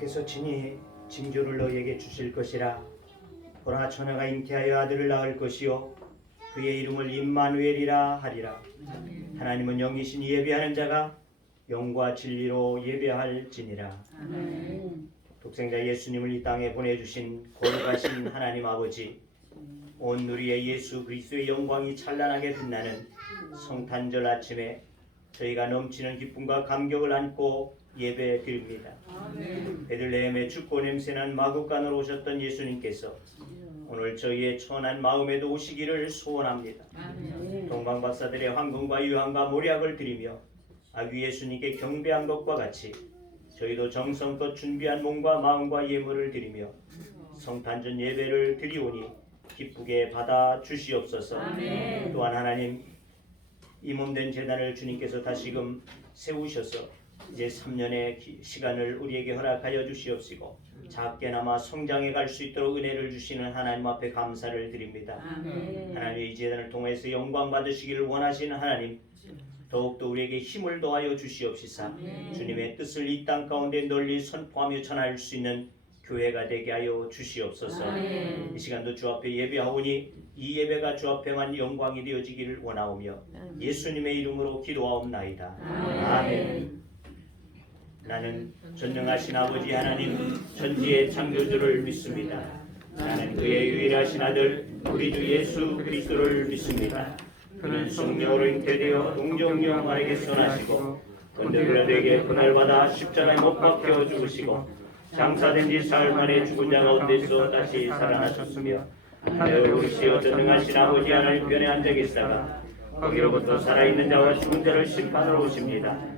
주께서 친히 징조를 너희에게 주실 것이라. 보라, 처녀가 잉태하여 아들을 낳을 것이요 그의 이름을 임마누엘이라 하리라. 하나님은 영이신 예배하는 자가 영과 진리로 예배할지니라. 독생자 예수님을 이 땅에 보내주신 거룩하신 하나님 아버지, 온 누리의 예수 그리스도의 영광이 찬란하게 빛나는 성탄절 아침에 저희가 넘치는 기쁨과 감격을 안고 예배 드립니다. 베들레헴의 춥고 냄새난 마구간으로 오셨던 예수님께서 오늘 저희의 천한 마음에도 오시기를 소원합니다. 동방박사들의 황금과 유황과 모략을 드리며 아기 예수님께 경배한 것과 같이 저희도 정성껏 준비한 몸과 마음과 예물을 드리며 성탄절 예배를 드리오니 기쁘게 받아 주시옵소서. 또한 하나님, 이 몸된 제단을 주님께서 다시금 세우셔서 이제 3년의 시간을 우리에게 허락하여 주시옵시고 작게나마 성장해 갈 수 있도록 은혜를 주시는 하나님 앞에 감사를 드립니다. 하나님, 이 제단을 통해서 영광 받으시기를 원하시는 하나님, 더욱더 우리에게 힘을 더하여 주시옵시사 주님의 뜻을 이 땅 가운데 널리 선포하며 전할 수 있는 교회가 되게 하여 주시옵소서. 이 시간도 주 앞에 예배하오니 이 예배가 주 앞에만 영광이 되어지기를 원하오며 예수님의 이름으로 기도하옵나이다. 아멘. 나는 전능하신 아버지 하나님 전지의 창조주를 믿습니다. 나는 그의 유일하신 아들 우리 주 예수 그리스도를 믿습니다. 그는 성령으로 잉태되어 동정녀 마리아에게 나시고 본들pilate 고난을 받아 십자가에 못 박혀 죽으시고 장사된 지 사흘 만에 죽은 자 가운데서 다시 살아나셨으며 하늘 오르시어 전능하신 아버지 하나님 편에 앉아 계시다가 거기로부터 살아있는 자와 죽은 자를 심판하러 오십니다.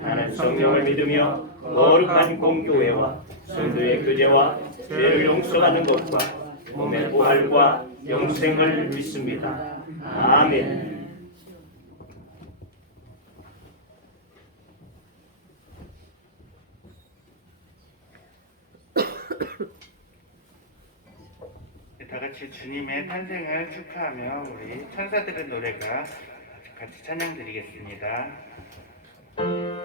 나는 성령을 믿으며 거룩한 공교회와 성도의 교제와 죄를 용서받는 것과 몸의 부활과 영생을 믿습니다. 아멘. 다같이 주님의 탄생을 축하하며 우리 천사들의 노래가 같이 찬양 드리겠습니다. 내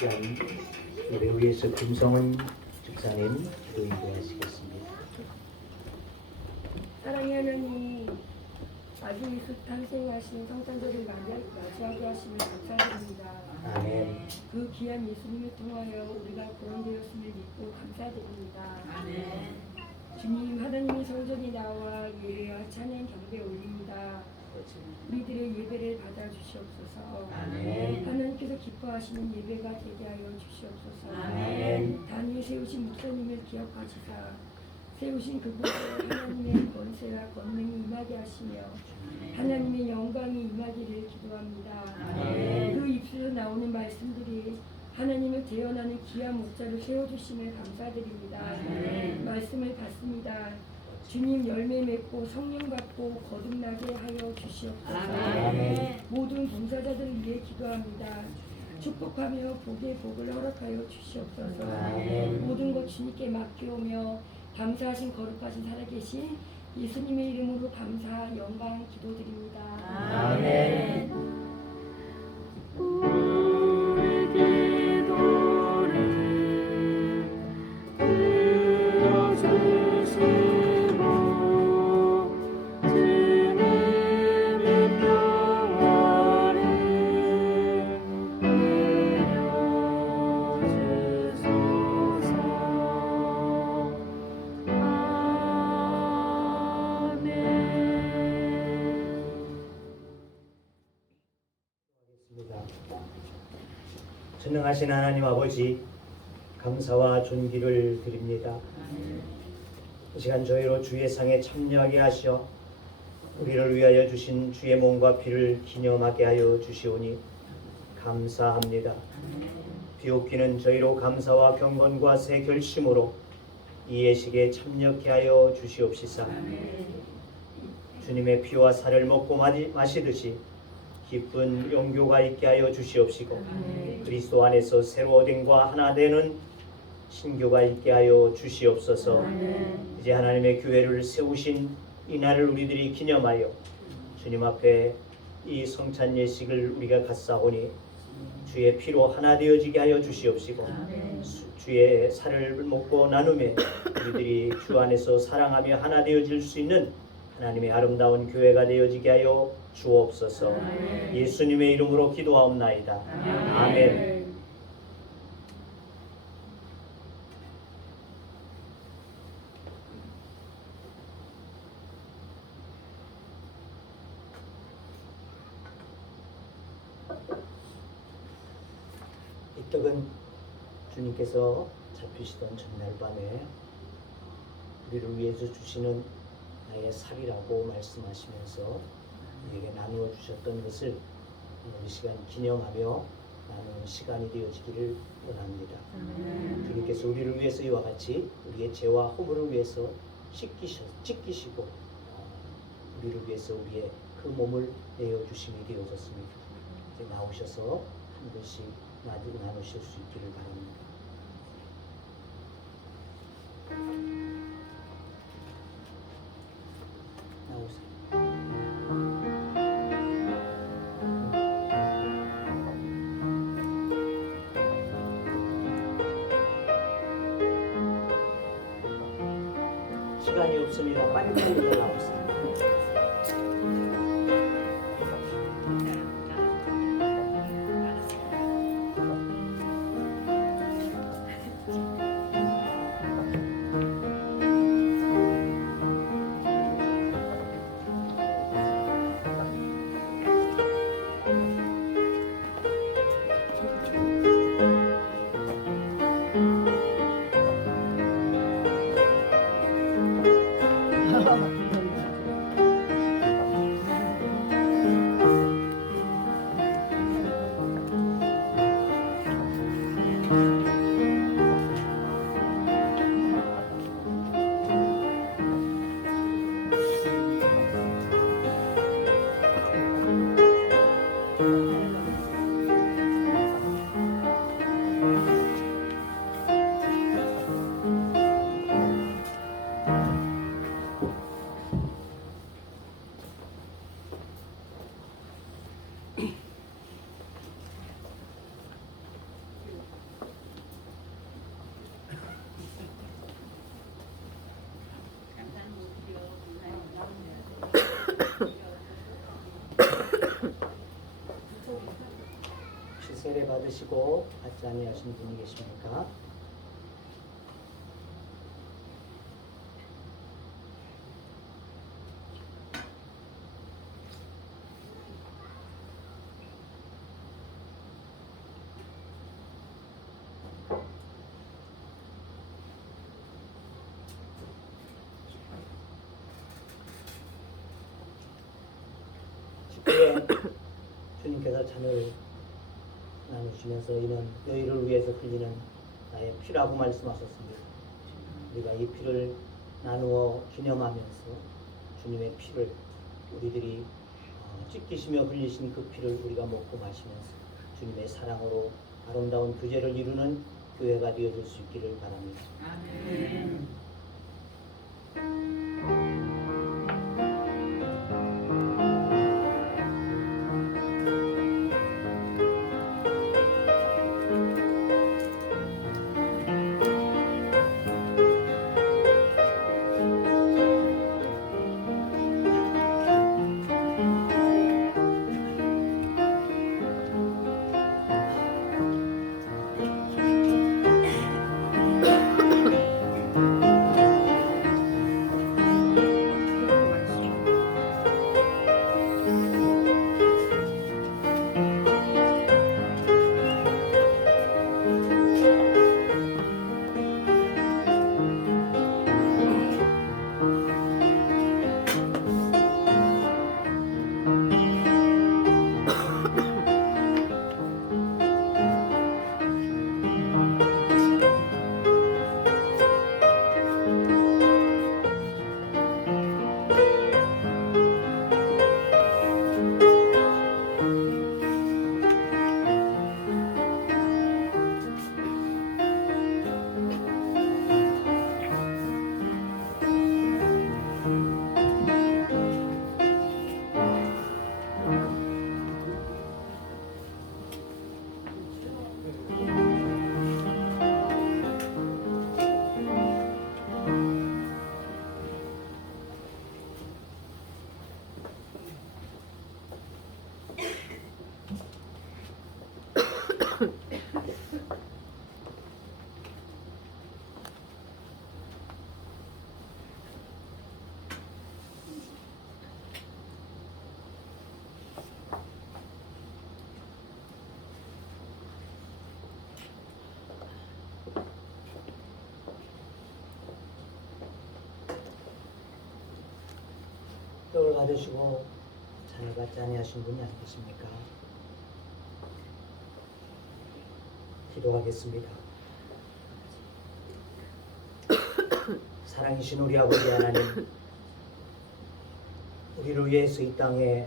특별 예배 위해서 김성은 집사님 기도 인도하시겠습니다. 사랑의 하나님, 아기 예수 탄생하신 성탄절을 맞이하게 하심을 감사드립니다. 아멘. 그 귀한 예수님을 통하여 우리가 구원되었음을 믿고 감사드립니다. 주님, 하나님의 성전에 나와 예배와 찬양 경배 올립니다. 우리들의 예배를 받아주시옵소서. 아멘. 하나님께서 기뻐하시는 예배가 되게 하여 주시옵소서. 아멘. 단위에 세우신 목사님을 기억하시사 세우신 그분의 하나님의 권세와 권능이 임하게 하시며 하나님의 영광이 임하기를 기도합니다. 그 입술로 나오는 말씀들이 하나님을 대언하는 귀한 목자를 세워주심을 감사드립니다. 말씀을 받습니다. 주님 열매 맺고 성령 받고 거듭나게 하여 주시옵소서. 모든 봉사자들을 위해 기도합니다. 축복하며 복의 복을 허락하여 주시옵소서. 모든 것 주님께 맡겨오며 감사하신 거룩하신 살아계신 예수님의 이름으로 감사 영광 기도드립니다. 아멘. 전능하신 하나님 아버지, 감사와 존귀를 드립니다. 이 시간 저희로 주의 상에 참여하게 하시어 우리를 위하여 주신 주의 몸과 피를 기념하게 하여 주시오니 감사합니다. 비옵기는 저희로 감사와 경건과 새 결심으로 이 예식에 참여케 하여 주시옵시사. 주님의 피와 살을 먹고 마시듯이 기쁜 영교가 있게 하여 주시옵시고 그리스도 안에서 새로 얻음과 하나 되는 신교가 있게 하여 주시옵소서. 이제 하나님의 교회를 세우신 이 날을 우리들이 기념하여 주님 앞에 이 성찬 예식을 우리가 갖사오니 주의 피로 하나 되어지게 하여 주시옵시고 주의 살을 먹고 나누며 우리들이 주 안에서 사랑하며 하나 되어질 수 있는 하나님의 아름다운 교회가 되어지게 하여 주옵소서. 예수님의 이름으로 기도하옵나이다. 아멘. 이 떡은 주님께서 잡히시던 전날 밤에 우리를 위해서 주시는 나의 살이라고 말씀하시면서 우리에게 나누어 주셨던 것을 이 시간 기념하며 나누는 시간이 되어지기를 원합니다. 주님께서 우리를 위해서 이와 같이 우리의 죄와 허물을 위해서 찢기시고 우리를 위해서 우리의 그 몸을 내어주심이 되어졌습니다. 이제 나오셔서 한 분씩 나누실 수 있기를 바랍니다. 나오세요. 시간이 없습니다. 빨리빨리 나오세요. 세례 받으시고 받지 아니하신 분이 계십니까? 주께 주님께서 잔을 나누시면서 이는 너희를 위해서 흘리는 나의 피라고 말씀하셨습니다. 우리가 이 피를 나누어 기념하면서 주님의 피를 우리들이 찢기시며 흘리신 그 피를 우리가 먹고 마시면서 주님의 사랑으로 아름다운 교제를 이루는 교회가 되어줄 수 있기를 바랍니다. 아멘. 떡을 받으시고 잔을 받지 아니하신 분이 안 계십니까? 기도하겠습니다. 사랑이신 우리 아버지 하나님, 우리를 위해서 이 땅에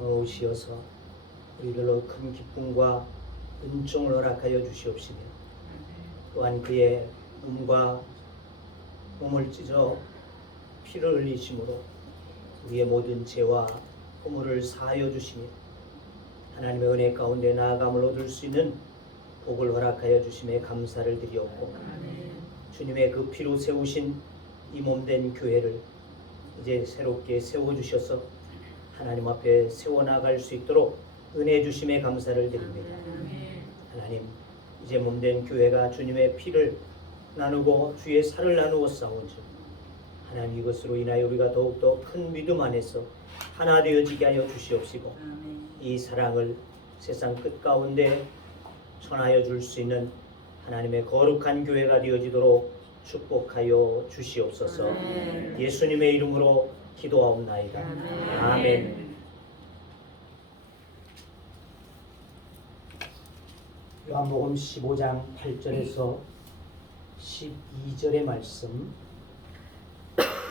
오시어서 우리들로 큰 기쁨과 은총을 허락하여 주시옵시며, 또한 그의 몸을 찢어 피를 흘리심으로 우리의 모든 죄와 허물을 사하여 주시며 하나님의 은혜 가운데 나아감을 얻을 수 있는 복을 허락하여 주심에 감사를 드리옵고, 주님의 그 피로 세우신 이 몸된 교회를 이제 새롭게 세워주셔서 하나님 앞에 세워나갈 수 있도록 은혜 주심에 감사를 드립니다. 하나님, 이제 몸된 교회가 주님의 피를 나누고 주의 살을 나누어 싸운즉 하나님, 이것으로 인하여 우리가 더욱더 큰 믿음 안에서 하나 되어지게 하여 주시옵시고, 이 사랑을 세상 끝가운데 전하여 줄 수 있는 하나님의 거룩한 교회가 되어지도록 축복하여 주시옵소서. 예수님의 이름으로 기도하옵나이다. 아멘. 요한복음 15장 8절에서 12절의 말씀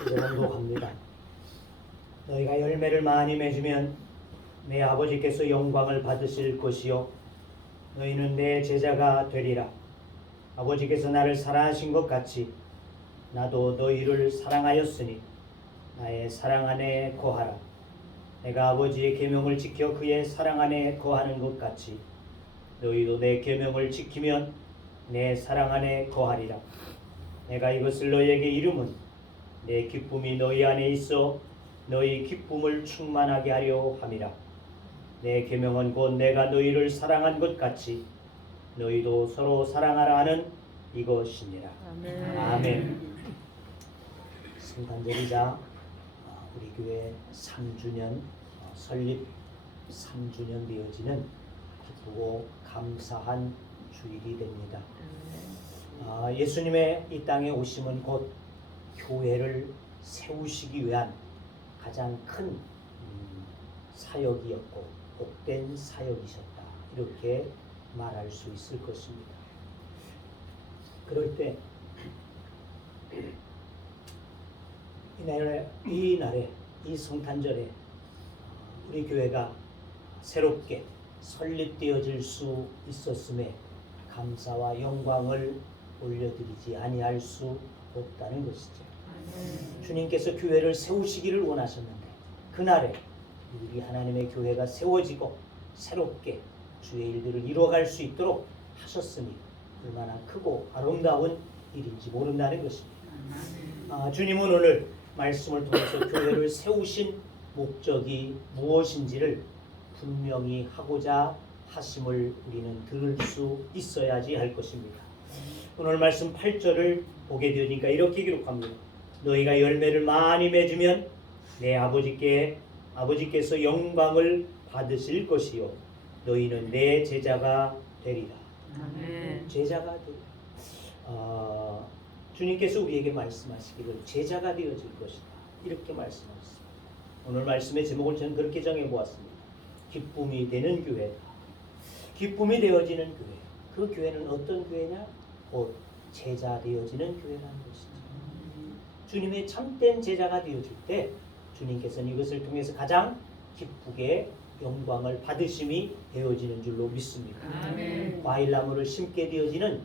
이제 낭독합니다. 너희가 열매를 많이 맺으면 내 아버지께서 영광을 받으실 것이요 너희는 내 제자가 되리라. 아버지께서 나를 사랑하신 것 같이 나도 너희를 사랑하였으니 나의 사랑 안에 거하라. 내가 아버지의 계명을 지켜 그의 사랑 안에 거하는 것 같이 너희도 내 계명을 지키면 내 사랑 안에 거하리라. 내가 이것을 너희에게 이름은 내 기쁨이 너희 안에 있어 너희 기쁨을 충만하게 하려 함이라. 내 계명은 곧 내가 너희를 사랑한 것 같이 너희도 서로 사랑하라 하는 이것이니라. 아멘. 성탄절이자 우리 교회 3주년 설립 3주년 되어지는 기쁘고 감사한 주일이 됩니다. 예수님의 이 땅에 오심은 곧 교회를 세우시기 위한 가장 큰 사역이었고 복된 사역이셨다, 이렇게 말할 수 있을 것입니다. 그럴 때 이날에 이 성탄절에 우리 교회가 새롭게 설립되어질 수 있었음에 감사와 영광을 올려드리지 아니할 수 없다는 것이죠. 주님께서 교회를 세우시기를 원하셨는데 그날에 우리 하나님의 교회가 세워지고 새롭게 주의 일들을 이루어갈 수 있도록 하셨으니 얼마나 크고 아름다운 일인지 모른다는 것입니다. 주님은 오늘 말씀을 통해서 교회를 세우신 목적이 무엇인지를 분명히 하고자 하심을 우리는 들을 수 있어야지 할 것입니다. 오늘 말씀 8절을 보게 되니까 이렇게 기록합니다. 너희가 열매를 많이 맺으면 내 아버지께서 영광을 받으실 것이요 너희는 내 제자가 되리라. 제자가 되리라. 주님께서 우리에게 말씀하시기를 제자가 되어질 것이다, 이렇게 말씀하셨습니다. 오늘 말씀의 제목을 저는 그렇게 정해보았습니다. 기쁨이 되는 교회다. 기쁨이 되어지는 교회. 그 교회는 어떤 교회냐? 곧 제자 되어지는 교회라는 것이죠. 주님의 참된 제자가 되어질 때 주님께서는 이것을 통해서 가장 기쁘게 영광을 받으심이 되어지는 줄로 믿습니다. 과일나무를 심게 되어지는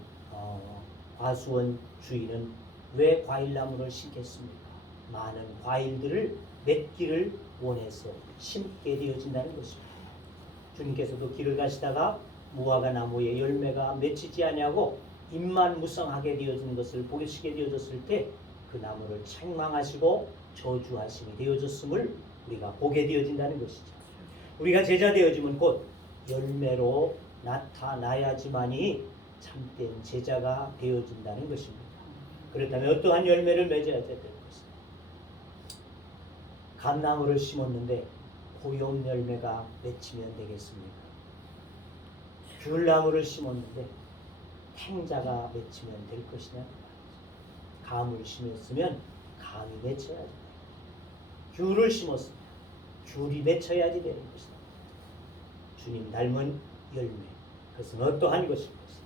과수원 주인은 왜 과일나무를 심겠습니까? 많은 과일들을 맺기를 원해서 심게 되어진다는 것입니다. 주님께서도 길을 가시다가 무화과 나무에 열매가 맺히지 아니하고 잎만 무성하게 되어지는 것을 보시게 되어졌을 때 그 나무를 책망하시고 저주하심이 되어졌음을 우리가 보게 되어진다는 것이죠. 우리가 제자 되어지면 곧 열매로 나타나야지만이 참된 제자가 되어진다는 것입니다. 그렇다면 어떠한 열매를 맺어야 되는 것입니다. 감나무를 심었는데 고염 열매가 맺히면 되겠습니까? 귤나무를 심었는데 탱자가 맺히면 될 것이냐? 감을 심었으면 감이 맺혀야지. 귤을 심었으면 귤이 맺혀야지 되는 것이다. 주님 닮은 열매, 그것은 어떠한 것일 것이다.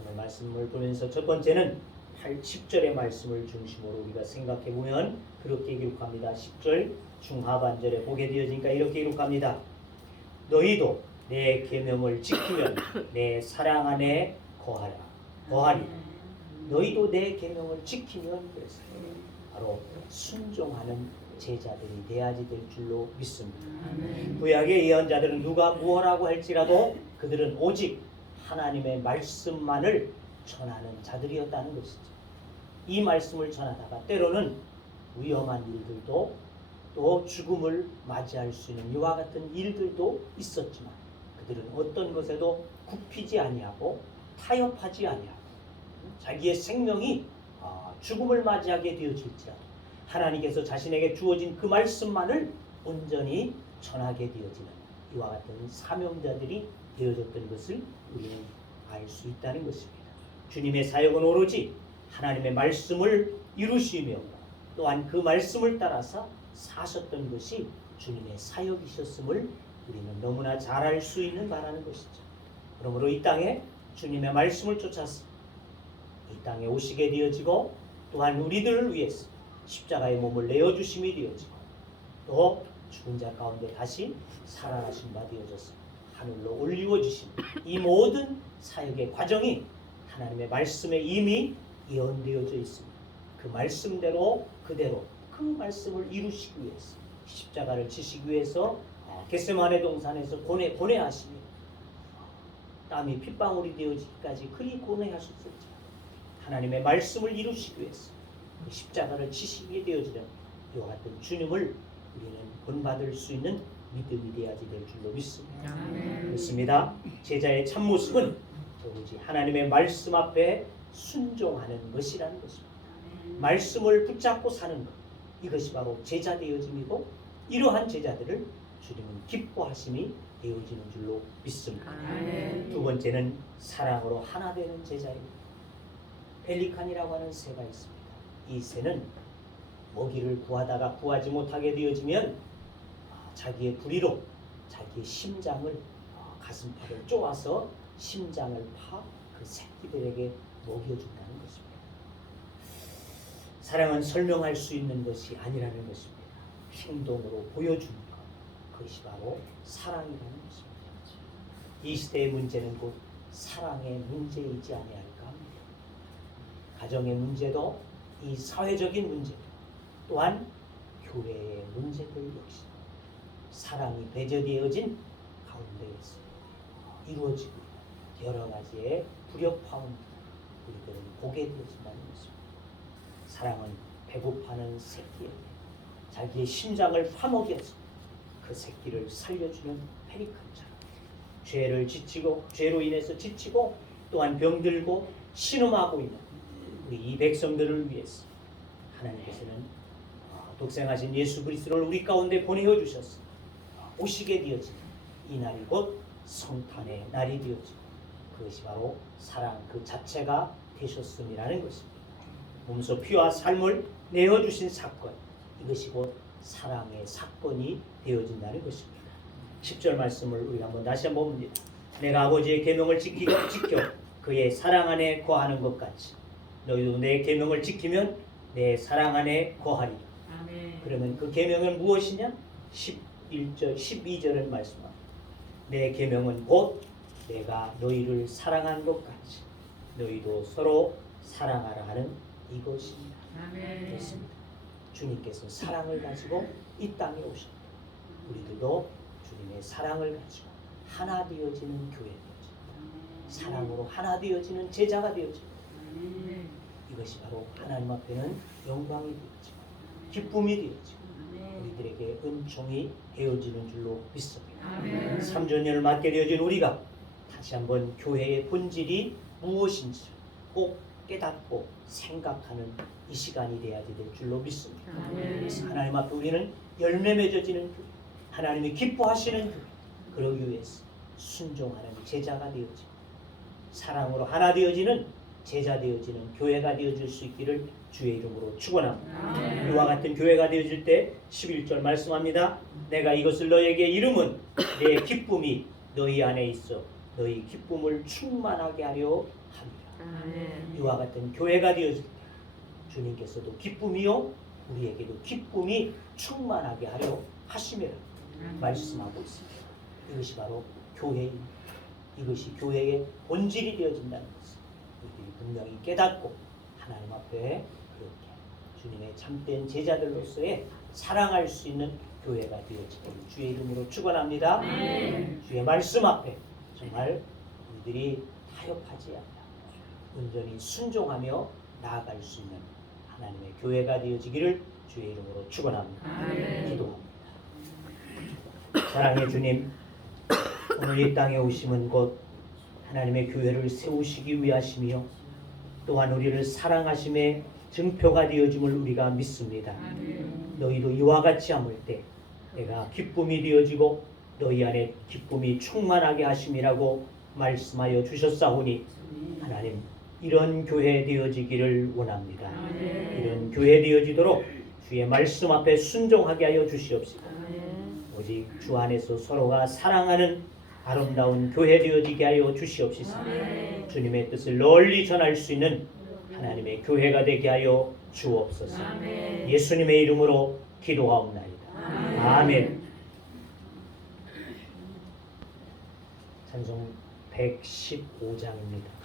오늘 말씀을 보면서 첫 번째는 10절의 말씀을 중심으로 우리가 생각해 보면 그렇게 기록합니다. 10절 중하반절에 보게 되어지니까 이렇게 기록합니다. 너희도 내 계명을 지키면 내 사랑 안에 거하리라. 너희도 내 계명을 지키면 그랬어요. 바로 순종하는 제자들이 돼야지 될 줄로 믿습니다. 구약의 예언자들은 누가 무엇라고 할지라도 그들은 오직 하나님의 말씀만을 전하는 자들이었다는 것이죠. 이 말씀을 전하다가 때로는 위험한 일들도 또 죽음을 맞이할 수 있는 이와 같은 일들도 있었지만 그들은 어떤 것에도 굽히지 아니하고 타협하지 아니하고 자기의 생명이 죽음을 맞이하게 되어질지라도 하나님께서 자신에게 주어진 그 말씀만을 온전히 전하게 되어지는 이와 같은 사명자들이 되어졌던 것을 우리는 알 수 있다는 것입니다. 주님의 사역은 오로지 하나님의 말씀을 이루시며 또한 그 말씀을 따라서 사셨던 것이 주님의 사역이셨음을 우리는 너무나 잘 알 수 있는 바라는 것이죠. 그러므로 이 땅에 주님의 말씀을 쫓아서 이 땅에 오시게 되어지고 또한 우리들을 위해서 십자가의 몸을 내어주심이 되어지고 또 죽은 자 가운데 다시 살아나신 바 되어져서 하늘로 올리워주신 이 모든 사역의 과정이 하나님의 말씀에 이미 예언되어져 있습니다. 그 말씀대로 그대로 그 말씀을 이루시기 위해서 십자가를 지시기 위해서 겟세마네 동산에서 고뇌하시며 땀이 핏방울이 되어지기까지 그리 고뇌하셨었죠. 하나님의 말씀을 이루시기 위해서 그 십자가를 지시게 되어지는 이와 같은 주님을 우리는 본받을 수 있는 믿음이 돼야지 될 줄로 믿습니다. 그렇습니다. 제자의 참모습은 오직 하나님의 말씀 앞에 순종하는 것이라는 것입니다. 말씀을 붙잡고 사는 것, 이것이 바로 제자 되어짐이고, 이러한 제자들을 주님은 기뻐하심이 되어지는 줄로 믿습니다. 두 번째는 사랑으로 하나 되는 제자입니다. 펠리칸이라고 하는 새가 있습니다. 이 새는 먹이를 구하다가 구하지 못하게 되어지면 자기의 부리로 자기의 심장을, 가슴팍을 쪼아서 심장을 파 그 새끼들에게 먹여준다는 것입니다. 사랑은 설명할 수 있는 것이 아니라는 것입니다. 행동으로 보여주는 것, 그것이 바로 사랑이라는 것입니다. 이 시대의 문제는 곧 사랑의 문제이지 아니할까 합니다. 가정의 문제도, 이 사회적인 문제도, 또한 교회의 문제들 역시 사랑이 배제되어진 가운데에서 이루어지고 있는 여러 가지의 불협화음, 우리들은 보게 되어진다는 것입니다. 사랑은 배고파하는 새끼에게 자기의 심장을 파먹여서 그 새끼를 살려주는 페리칸처럼 죄를 지치고, 죄로 인해서 지치고, 또한 병들고 신음하고 있는 우리 이 백성들을 위해서 하나님께서는 독생하신 예수 그리스도를 우리 가운데 보내어 주셔서 오시게 되어진 이 날이 곧 성탄의 날이 되어지고, 그것이 바로 사랑 그 자체가 되셨음이라는 것입니다. 몸소 피와 삶을 내어주신 사건, 이것이 곧 사랑의 사건이 되어진다는 것입니다. 10절 말씀을 우리가 다시 한번 봅니다. 내가 아버지의 계명을 지켜 그의 사랑 안에 거하는 것 같이 너희도 내 계명을 지키면 내 사랑 안에 거하리라. 그러면 그 계명은 무엇이냐? 11절, 12절을 말씀합니다. 내 계명은 곧 내가 너희를 사랑한 것 같이 너희도 서로 사랑하라 하는 이것입니다. 그렇습니다. 주님께서 사랑을 가지고 이 땅에 오셨다. 우리들도 주님의 사랑을 가지고 하나 되어지는 교회 되어집니다. 사랑으로 하나 되어지는 제자가 되어집니다. 이것이 바로 하나님 앞에는 영광이 되어지고 기쁨이 되어지고 우리들에게 은총이 되어지는 줄로 믿습니다. 3전년을 맞게 되어진 우리가 다시 한번 교회의 본질이 무엇인지 꼭 깨닫고 생각하는 이 시간이 되어야 될 줄로 믿습니다. 그래서 하나님 앞에 우리는 열매 맺어지는 교회, 하나님이 기뻐하시는 교회, 그러기 위해서 순종하는 제자가 되어지고 사랑으로 하나 되어지는 제자 되어지는 교회가 되어질 수 있기를 주의 이름으로 축원합니다. 이와 같은 교회가 되어질 때 11절 말씀합니다. 내가 이것을 너에게 이름은 내 기쁨이 너희 안에 있어 너희 기쁨을 충만하게 하려 합니다. 이와 같은 교회가 되어질 때 주님께서도 기쁨이요 우리에게도 기쁨이 충만하게 하려 하심이라 말씀하고 있습니다. 이것이 바로 교회입니다. 이것이 교회의 본질이 되어진다는 것을 우리들이 분명히 깨닫고 하나님 앞에 그렇게 주님의 참된 제자들로서의 사랑할 수 있는 교회가 되어지기를 주의 이름으로 축원합니다. 주의 말씀 앞에 정말 우리들이 타협하지 않고 온전히 순종하며 나아갈 수 있는 하나님의 교회가 되어지기를 주의 이름으로 축원합니다. 기도합니다. 사랑의 주님, 오늘 이 땅에 오심은 곧 하나님의 교회를 세우시기 위하시며 또한 우리를 사랑하심의 증표가 되어짐을 우리가 믿습니다. 너희도 이와 같이 함을 때 내가 기쁨이 되어지고 너희 안에 기쁨이 충만하게 하심이라고 말씀하여 주셨사오니 하나님 이런 교회 되어지기를 원합니다. 이런 교회 되어지도록 주의 말씀 앞에 순종하게 하여 주시옵시고 오직 주 안에서 서로가 사랑하는 아름다운 교회 되어지게 하여 주시옵시고 주님의 뜻을 널리 전할 수 있는 하나님의 교회가 되게 하여 주옵소서. 예수님의 이름으로 기도하옵나이다. 아멘. 찬송 115장입니다.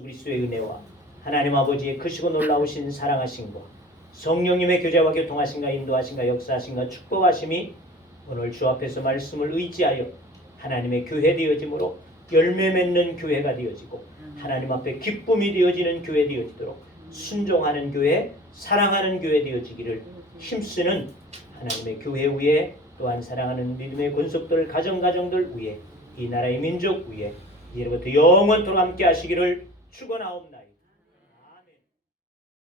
예수 그리스도의 은혜와 하나님 아버지의 크시고 놀라우신 사랑하심과 성령님의 교제와 교통하심과 인도하심과 역사하심과 축복하심이 오늘 주 앞에서 말씀을 의지하여 하나님의 교회 되어짐으로 열매 맺는 교회가 되어지고 하나님 앞에 기쁨이 되어지는 교회 되어지도록 순종하는 교회, 사랑하는 교회 되어지기를 힘쓰는 하나님의 교회 위에 또한 사랑하는 믿음의 권속들, 가정들 위에 이 나라의 민족 위에 이제부터 영원토록 함께 하시기를 축원하옵나이다.